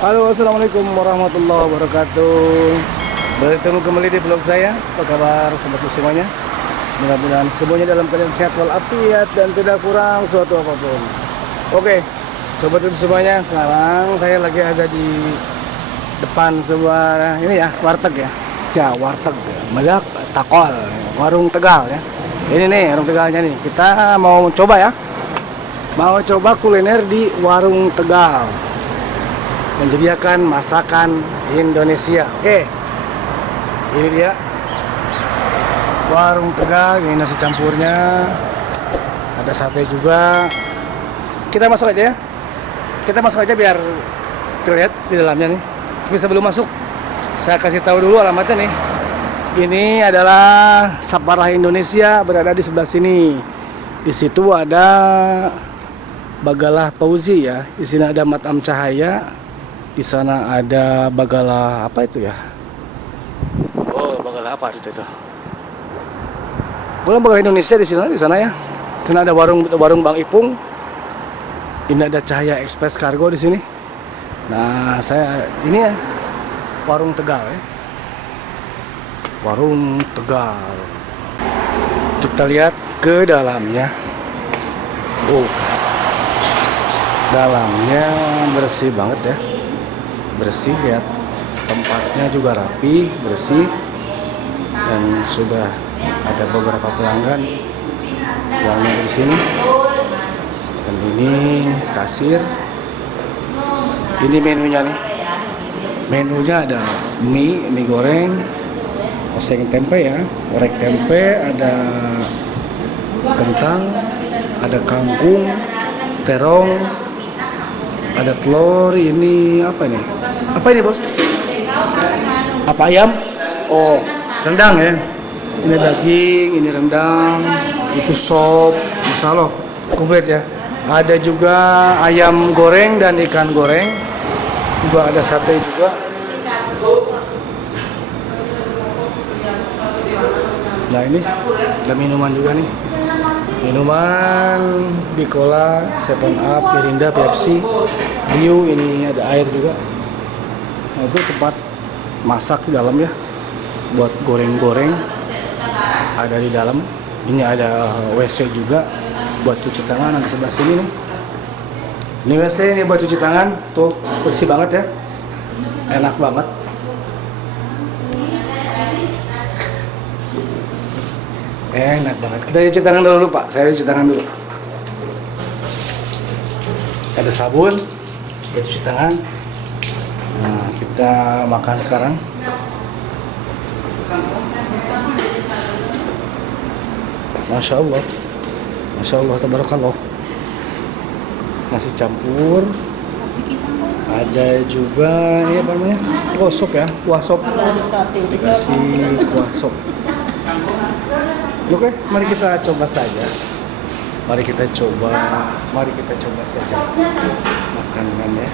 Halo, assalamualaikum warahmatullahi wabarakatuh. Bertemu kembali di vlog saya. Apa kabar sobat semuanya? Mudah-mudahan semuanya dalam keadaan sehat walafiat dan tidak kurang suatu apapun. Oke, sobat semuanya, sekarang saya lagi ada di depan sebuah ini ya, warteg ya. Ya, warteg Melak Takol, warung Tegal ya. Ini nih warung Tegalnya nih. Kita mau coba ya. Mau coba kuliner di warung Tegal. Menyediakan masakan Indonesia. Oke, ini dia warung Tegal. Ini nasi campurnya, ada sate juga. Kita masuk aja ya. Kita masuk aja biar terlihat di dalamnya nih. Tapi sebelum masuk, saya kasih tahu dulu alamatnya nih. Ini adalah Saparah Indonesia, berada di sebelah sini. Di situ ada Bagalah Fauzi ya. Di sini ada Matam Cahaya. Di sana ada Bagala apa itu ya? Oh, Bagala apa itu? Bukan Bagala Indonesia di sana ya. Di sana ada warung Bang Ipung. Ini ada Cahaya Express Cargo di sini. Nah, saya ini ya warung Tegal ya. Warung Tegal. Kita lihat ke dalamnya. Oh, dalamnya bersih banget ya. Bersih, lihat tempatnya juga rapi, bersih, dan sudah ada beberapa pelanggan yang di sini. Dan ini kasir. Ini menunya nih. Menunya ada mie goreng, oseng tempe ya, orek tempe, ada kentang, ada kangkung, terong, ada telur. Ini apa ini? Apa ini bos? Apa ayam? Oh, rendang ya. Ini daging, ini rendang, itu sop, masya Allah, komplit ya. Ada juga ayam goreng dan ikan goreng. Juga ada sate juga. Nah ini ada minuman juga nih. Minuman Bicola, 7up, Mirinda, Pepsi, Bio, ini ada air juga. Nah, itu tempat masak di dalam ya, buat goreng-goreng ada di dalam. Ini ada WC juga buat cuci tangan di sebelah sini nih. Ini WC ini buat cuci tangan, tuh bersih banget ya, enak banget. Enak banget. Kita cuci tangan dulu Pak. Saya cuci tangan dulu. Ada sabun buat cuci tangan. Nah, kita makan sekarang. Masya Allah. Masya Allah, tabarakallah. Nasi campur. Ada juga ini apa namanya? Kuah sop ya, kuah sop. Dikasih kuah sop. Oke, mari kita coba saja. Mari kita coba saja makanannya.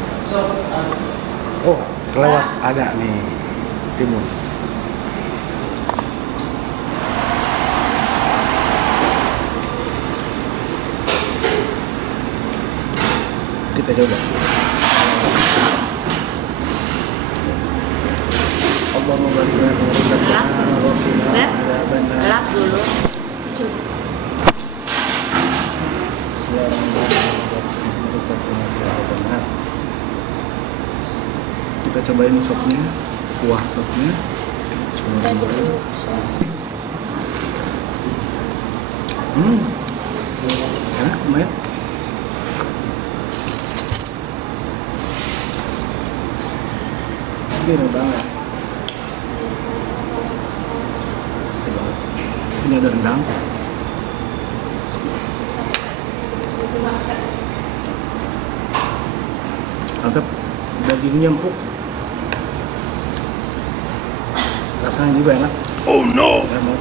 Oh, kelewat ada nih timun. Kita coba. Allahumma barik lana wa razaqna wa qina adzabannar. Lap dulu. Kita cobain sopnya, kuah sopnya. Bismillahirrahmanirrahim. Enak lumayan. Ini enak banget. Ini ada rendang. Mantap, dagingnya empuk, rasanya juga enak. Oh no! Enak.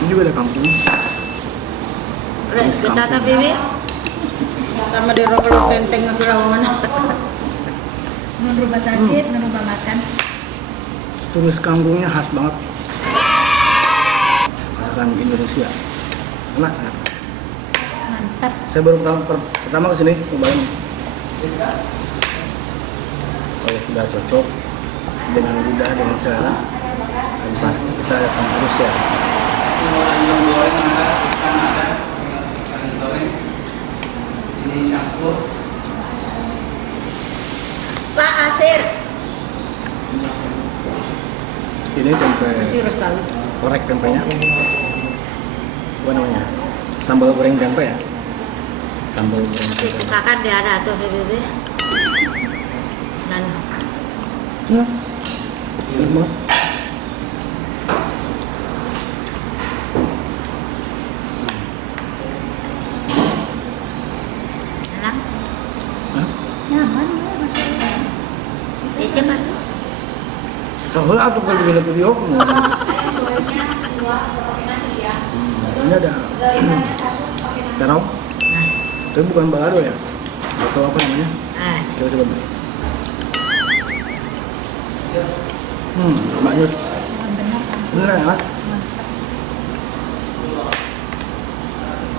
Ini juga ada kangkung. Kita tapi sama di rokok tenteng ke mana? Nun rubah sakit, nun rubah makan. Tumis kangkungnya khas banget. Masakan Indonesia. Enak. Mantap. Saya baru pertama kesini cobain. Kalau sudah cocok dengan lidah, dengan selera, dan pasti kita akan terus ya. Pak Asir. Ini tempe Masih sekali. korek tempenya. Apa namanya? Sambal goreng tempe ya. Sambal goreng tempe. Kakak dia ada tuh bebe. Dan Ya. Enak banget. enak. Hah? Nyaman ya maksudnya. Ya cepat. Kalau atau kalau video ini ada terong, tapi bukan balado ya, atau apa namanya? Nah, Coba coba. Maknyus. Bener enak.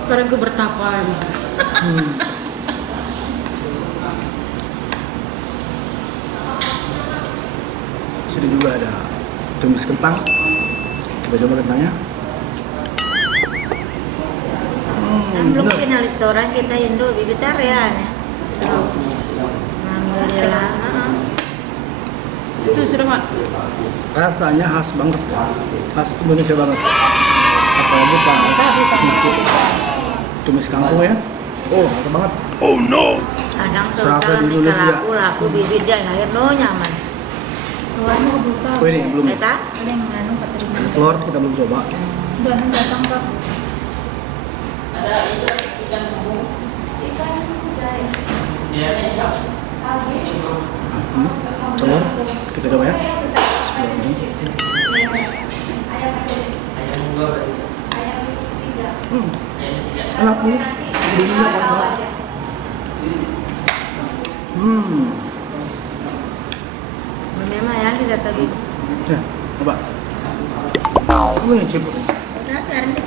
sekarang gue bertapa. Sini juga ada tumis kentang. Coba coba kentangnya. Kan belum Bener. kenal restoran kita Indo vegetarian ya. Alhamdulillah. Itu sudah Mak. Rasanya khas banget, khas Indonesia banget. Apalagi pas nyicip tumis kangkung ya. Oh, mantap banget. Kadang tuh Serasa kalau di di Indonesia. laku bibit dia lahir no nyaman. Tuannya kebuka. Oh ini belum. Eta Ada yang nganu keterima. Telur kita belum coba. Dan datang Kak. Telur kita coba ya. Enak nih. Bumbunya enak banget. memang ya kita tadi. Ya, coba. Ini nyicip. Udah biarin deh.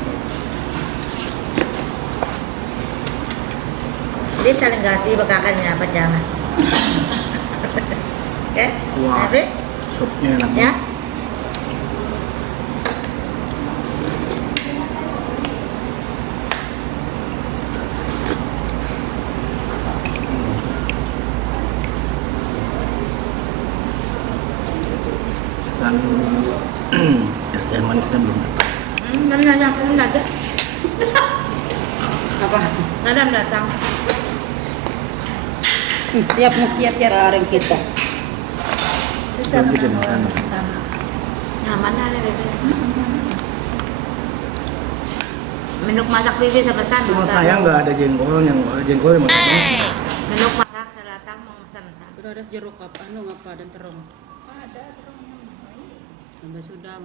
Dia saling ganti bekakannya apa jangan. Oke? Wah. Tapi Supnya enak ya. banget. Dan es teh manisnya belum datang. Mana yang belum ada? Apa? Nadam datang. Siap bareng kita. Belum bikin makanan. Nyaman ada bebe. Menuk masak bebe saya pesan. Cuma saya nggak ada jengkol, yang ada jengkol yang mana? Menuk masak saya datang mau pesan. Udah ada jeruk apa ngapa dan terong. Ada terong. Sudah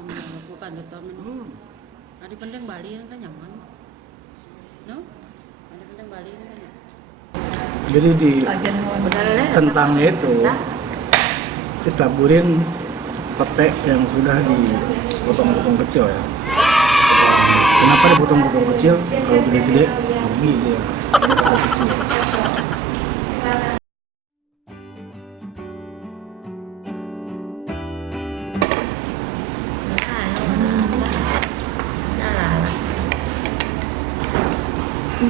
bukan betul. Ada pendeng Bali kan nyaman. No? Ada pendeng Bali kan nyaman. Jadi di kentangnya itu ditaburin pete yang sudah dipotong-potong kecil ya. Kenapa dipotong-potong kecil? Kalau gede-gede rugi dia. Kalau kecil.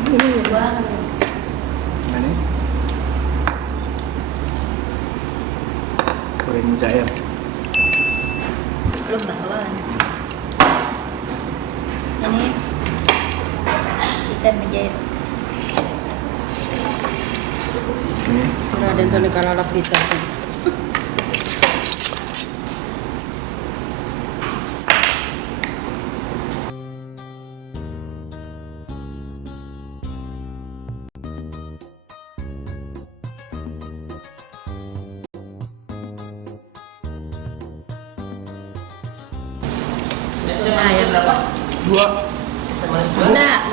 Ini goreng jair. Belum bakalan. Ini ikan menjahit. Ini Sudah ada yang kalalap kita sih. Ayam berapa? 2. Nah,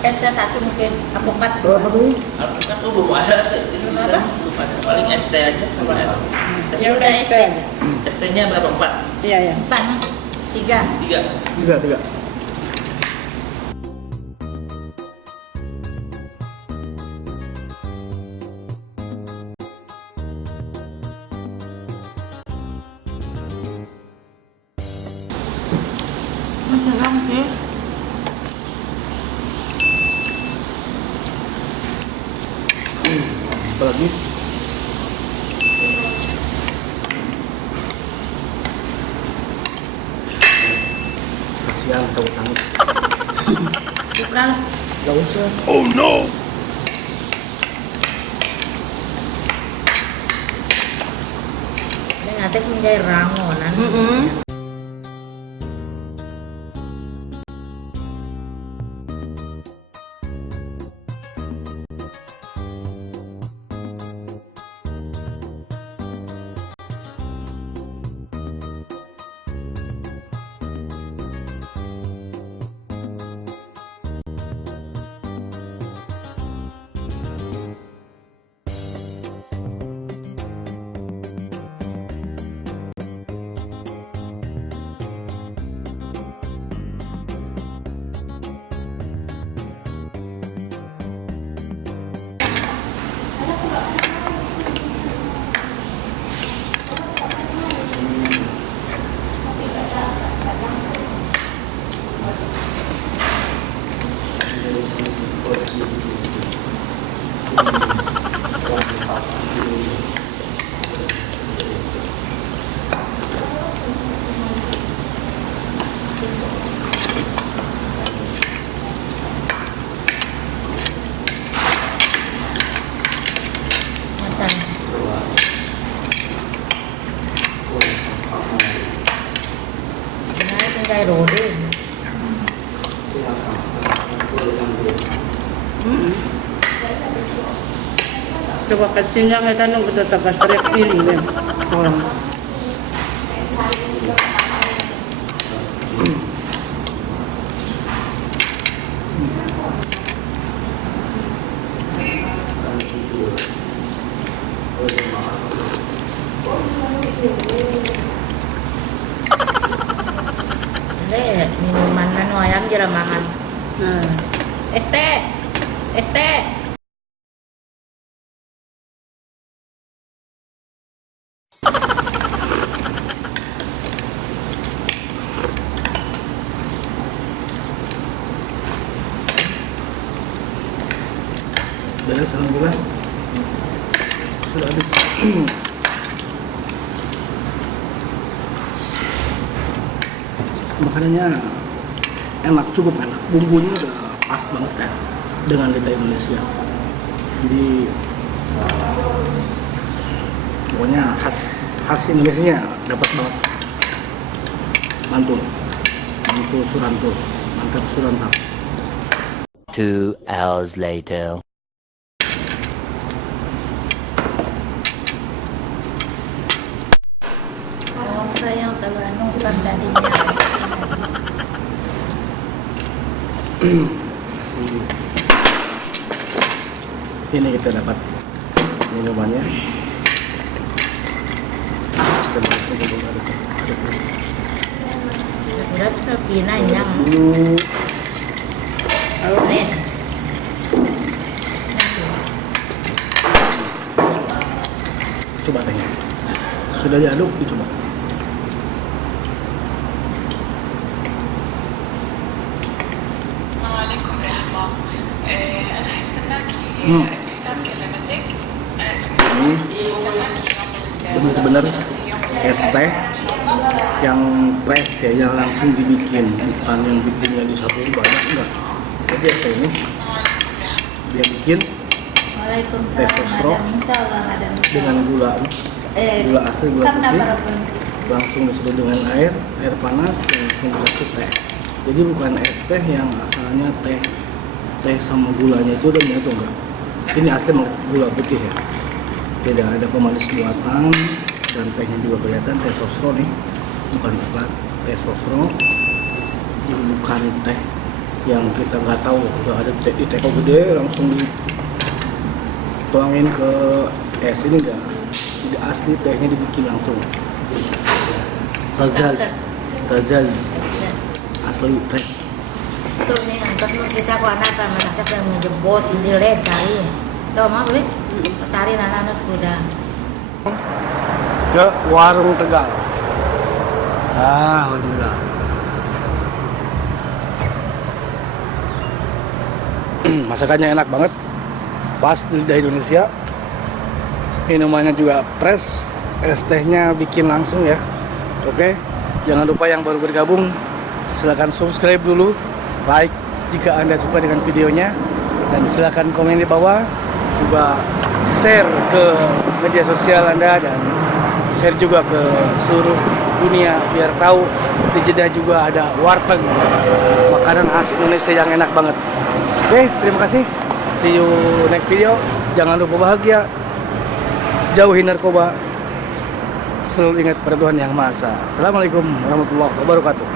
es teh satu mungkin apokat. Berapa tuh? Alpukat tuh belum ada sih, di sini belum ada. Paling paling ST aja sama air. Ya udah ST aja. ST-nya berapa? 4? Iya ya. 4, 3. 3. Tiga. Masih lama sih. Apalagi kasihan tahu tangan. Bukan. Gak usah. Ini nanti menjadi rangonan. Makan. Nah, itu kayak roti. Coba kasihnya kita nunggu tetap straight pilih ya. Orang. Ini minuman anu ayam jeramahan. Nah, ST. ST. Beres alhamdulillah. Sudah habis. Makanannya enak, cukup enak. Bumbunya udah pas banget ya dengan lidah Indonesia. Jadi pokoknya khas Indonesia dapat banget. Mantul Surantul, mantap Surantap. 2 hours later. Oh, sayang anu kan tadinya. Kasih. Ini kita dapat minumannya. Setelah itu aduk Sudah sepi nanyang. dulu. Ren. Coba tehnya. Sudah diaduk, dicoba. عليكم رحمة أنا هستناكي مم. ابتسام كلمتك أنا اسمي Ini هستناكي benar-benar es teh yang fresh ya, yang langsung dibikin, bukan yang bikinnya di satu banyak, enggak. Jadi es teh ini dia bikin Waalaikumsalam. Teh sosro. Madam. Insyaallah madam. dengan gula asli, gula Kan putih, apa langsung disedot dengan air panas dan langsung dikasih teh. Jadi bukan es teh yang asalnya teh sama gulanya itu udah menyatu, enggak. Ini asli gula putih ya, tidak ada pemanis buatan, dan tehnya juga kelihatan teh sosro nih, bukan coklat, teh sosro. Ini bukan teh yang kita nggak tahu, udah ada teh di teko gede langsung dituangin ke es, ini enggak asli, tehnya dibikin langsung. Tazaz asli fresh. Tuh nih angkat mau kita kok anak kan merasa yang menjemput di led cari. Tuh mau boleh? Cari anak sudah. Ke warung Tegal. Warung Tegal. Masakannya enak banget, pas di lidah Indonesia. Minumannya juga fresh, es tehnya bikin langsung ya. Oke, jangan lupa yang baru bergabung, silahkan subscribe dulu, like jika Anda suka dengan videonya, dan silahkan komen di bawah, juga share ke media sosial Anda, dan share juga ke seluruh dunia biar tahu di Jeddah juga ada warteg makanan khas Indonesia yang enak banget. Oke, terima kasih. See you next video. Jangan lupa bahagia, jauhi narkoba, selalu ingat pada Tuhan Yang Maha Esa. Assalamualaikum warahmatullahi wabarakatuh.